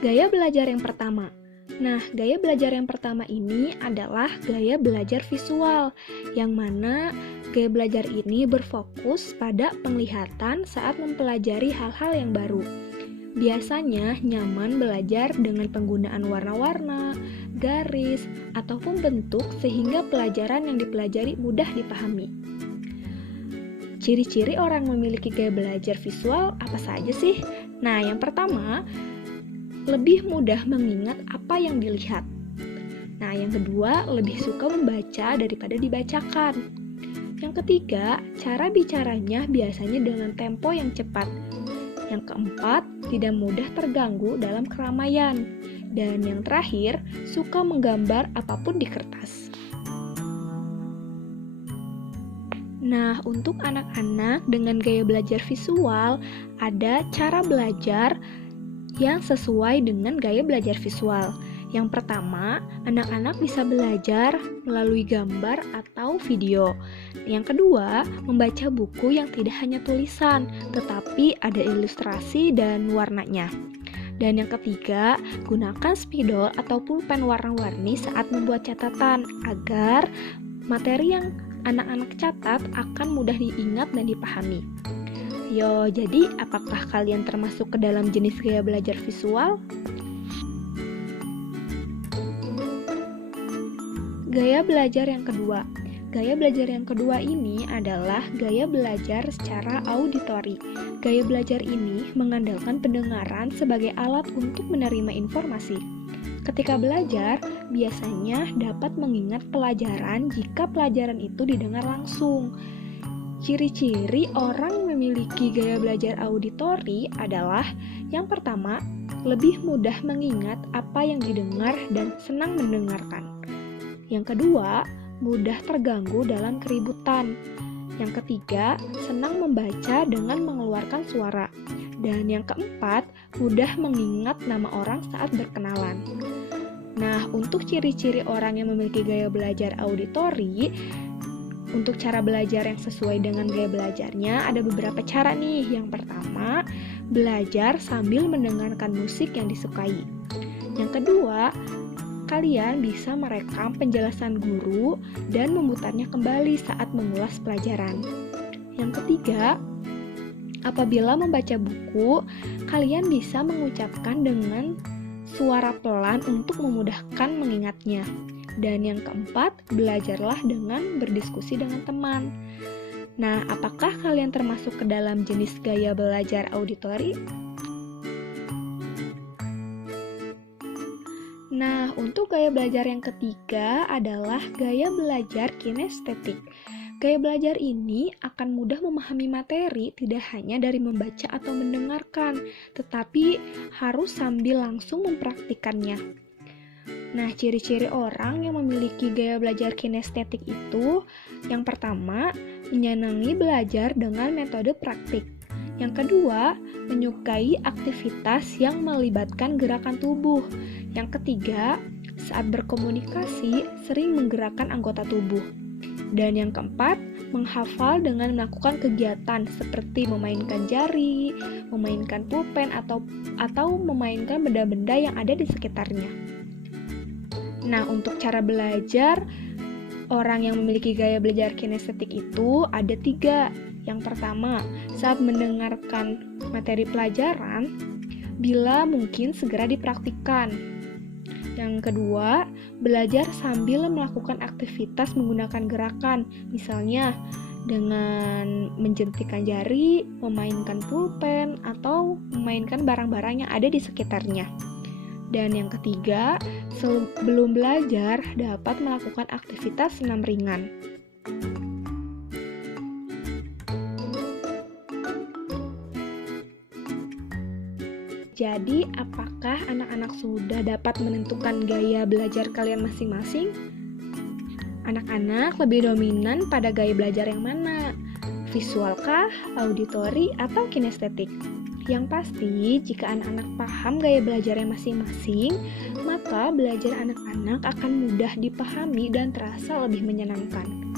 Gaya belajar yang pertama. Nah, gaya belajar yang pertama ini adalah gaya belajar visual, yang mana gaya belajar ini berfokus pada penglihatan saat mempelajari hal-hal yang baru. Biasanya nyaman belajar dengan penggunaan warna-warna, garis, ataupun bentuk sehingga pelajaran yang dipelajari mudah dipahami. Ciri-ciri orang memiliki gaya belajar visual apa saja sih? Nah, yang pertama, lebih mudah mengingat apa yang dilihat. Nah, yang kedua, lebih suka membaca daripada dibacakan. Yang ketiga, cara bicaranya biasanya dengan tempo yang cepat. Yang keempat, tidak mudah terganggu dalam keramaian. Dan yang terakhir, suka menggambar apapun di kertas. Nah, untuk anak-anak dengan gaya belajar visual, ada cara belajar yang sesuai dengan gaya belajar visual. Yang pertama, anak-anak bisa belajar melalui gambar atau video. Yang kedua, membaca buku yang tidak hanya tulisan, tetapi ada ilustrasi dan warnanya. Dan yang ketiga, gunakan spidol atau pulpen warna-warni saat membuat catatan, agar materi yang anak-anak catat akan mudah diingat dan dipahami. Yo, jadi apakah kalian termasuk ke dalam jenis gaya belajar visual? Gaya belajar yang kedua. Gaya belajar yang kedua ini adalah gaya belajar secara auditori. Gaya belajar ini mengandalkan pendengaran sebagai alat untuk menerima informasi. Ketika belajar, biasanya dapat mengingat pelajaran jika pelajaran itu didengar langsung. Ciri-ciri orang memiliki gaya belajar auditori adalah yang pertama, lebih mudah mengingat apa yang didengar dan senang mendengarkan. Yang kedua, mudah terganggu dalam keributan. Yang ketiga, senang membaca dengan mengeluarkan suara. Dan yang keempat, mudah mengingat nama orang saat berkenalan. Nah, untuk ciri-ciri orang yang memiliki gaya belajar auditori, untuk cara belajar yang sesuai dengan gaya belajarnya, ada beberapa cara nih. Yang pertama, belajar sambil mendengarkan musik yang disukai. Yang kedua, kalian bisa merekam penjelasan guru dan memutarnya kembali saat mengulas pelajaran. Yang ketiga, apabila membaca buku, kalian bisa mengucapkan dengan suara pelan untuk memudahkan mengingatnya. Dan yang keempat, belajarlah dengan berdiskusi dengan teman. Nah, apakah kalian termasuk ke dalam jenis gaya belajar auditori? Nah, untuk gaya belajar yang ketiga adalah gaya belajar kinestetik. Gaya belajar ini akan mudah memahami materi tidak hanya dari membaca atau mendengarkan, tetapi harus sambil langsung mempraktikannya. Nah, ciri-ciri orang yang memiliki gaya belajar kinestetik itu, yang pertama, menyenangi belajar dengan metode praktik. Yang kedua, menyukai aktivitas yang melibatkan gerakan tubuh. Yang ketiga, saat berkomunikasi sering menggerakkan anggota tubuh. Dan yang keempat, menghafal dengan melakukan kegiatan seperti memainkan jari, memainkan pulpen, atau memainkan benda-benda yang ada di sekitarnya. Nah, untuk cara belajar orang yang memiliki gaya belajar kinestetik itu ada 3. Yang pertama, saat mendengarkan materi pelajaran, bila mungkin segera dipraktikkan. Yang kedua, belajar sambil melakukan aktivitas menggunakan gerakan, misalnya dengan menjentikan jari, memainkan pulpen, atau memainkan barang-barang yang ada di sekitarnya. Dan yang ketiga, sebelum belajar dapat melakukan aktivitas senam ringan. Jadi, apakah anak-anak sudah dapat menentukan gaya belajar kalian masing-masing? Anak-anak lebih dominan pada gaya belajar yang mana? Visualkah, auditori, atau kinestetik? Yang pasti, jika anak-anak paham gaya belajarnya masing-masing, maka belajar anak-anak akan mudah dipahami dan terasa lebih menyenangkan.